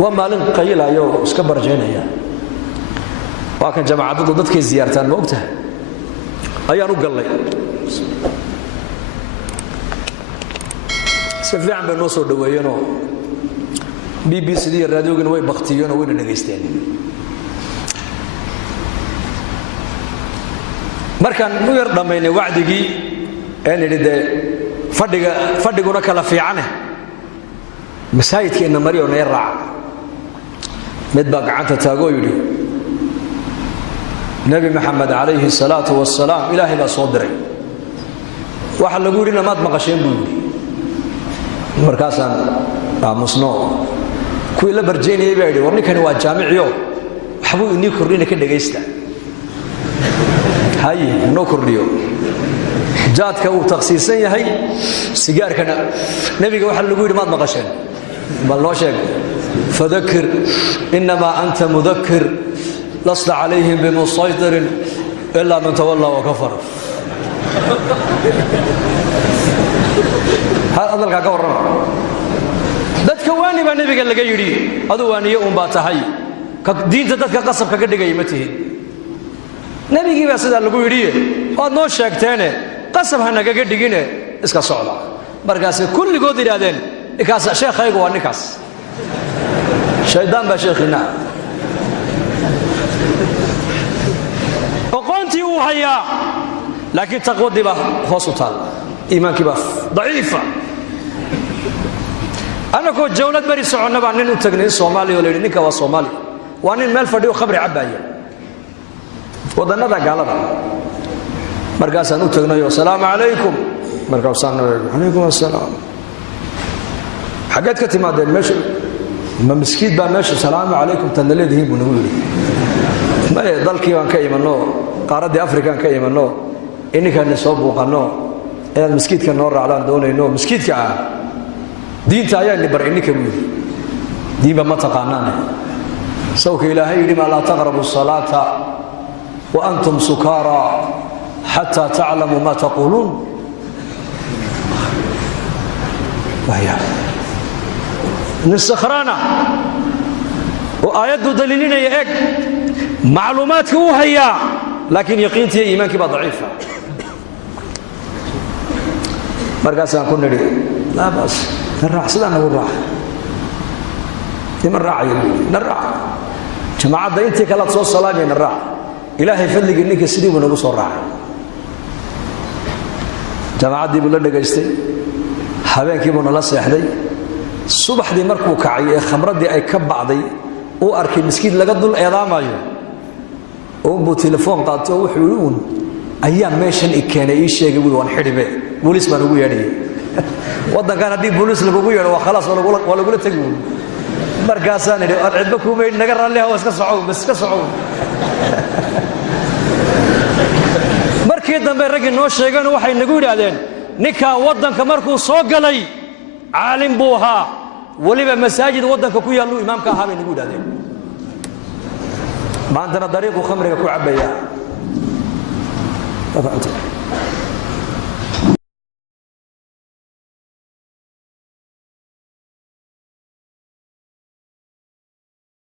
kuwa maalin qaylayo iska barjeynaya waa kan jamaacadu dadkay ziyaartaan ma ogtahay ayaan u galay si fiican bay noo soo dhaweeyeenoo BBC iyo raadiyoogana way baktiyeen oo wayna dhageysteen markaan u yar dhamaynay wacdigii aan idhi fadhiguna kala fiicane masaajidkeena mariyo neer raac mid baa gacanta taagoo yidhi nabi maxamed calayhi salaatu wasalaam ilaahay baa soo diray waxa lagu yidhi namaad maqasheen buu yidhi markaasaan aamusno kuwii la barjeynayay baa yidhi war ninkani waa jaamiciyo waxbuu inii kordhina ka dhagaysta haye noo kordhiyo jaadka uu takhsiisan yahay sigaarkana nabiga waxa lagu yidhi maad maqasheen bal noo sheeg fadakir inamaa anta mudakir lasta calayhim bimusaytirin ilaa man tawallaa wakafar hadalkaa ka warrama dadka waani baa nabiga laga yidhi adu waaniye uun baa tahay diinta dadka qasabka ka dhigaya ma tihin nabigii baa sidaa lagu yidhi waad noo sheegteene qasab ha nagaga dhigine iska socda markaasay kulligood yidhaahdeen ninkaas sheekhaygu waa ninkaas shaydaan baa sheekhiina aqoontii uu hayaa laakiin taqwadii baa hoos u taal iimaankii baa daciifa anagoo jawlad bari soconna baa nin u tagnay in soomaaliya oo la yidhi ninka waa soomaali waa nin meel fadhiyo khamri cabbaaya wadannada gaalada markaasaan u tagnay assalaamu calaykum markaasaan calaykum assalaam xaggeed ka timaadeen meesha ma miskiid baa meesha salaamu calaykum tadna leedihiin buu nagu yidhi maye dalkii baan ka imanno qaaraddii afrikaan ka imanno ininkaana soo buuqanno inaad miskiidka noo raacdaan doonayno miskiidka ah diinta ayaa ni bar ininka buu yidhi diinba ma taqaanaane sawka ilaahay yidhi maa laa taqrabu salaata wa antum sukaara xataa taclamuu maa taquuluun nin sakhraana oo aayaddu daliilinaya eg macluumaadka uu hayaa laakiin yaqiintiiyo iimaankii baa daciifa markaasaan ku nidhi laa baas na raac sidaa nagu raaca niman raacaya na raac jamaacadda intii kalaad soo salaamaya na raac ilaahay fadligii ninka sidii buu nagu soo raacay jamaacaddii buu la dhagaystay habeenkii buu nala seexday subaxdii markuu kacay ee khamradii ay ka bacday uu arkay miskiid laga dul eedaamayo uunbuu telefoon qaatay oo wuxuu yidhi uun ayaa meeshan i keenay ii sheegay buui waan xidhibe booliis baan ugu yeedhayay waddankan haddii booliis lagugu yeedho waa khalaas waa lagula tegi buui markaasaan idhi aan cidba kuumaydhi naga raalliha waa iska socow bas iska socow markii dambe raggii noo sheegeen waxay nagu yidhaahdeen ninkaa waddanka markuu soo galay caalim buu ahaa weliba masaajid waddanka ku yaalluu imaamka ahaa bay nagu yidhahdeen maantana dariiquu khamriga ku cabbayaa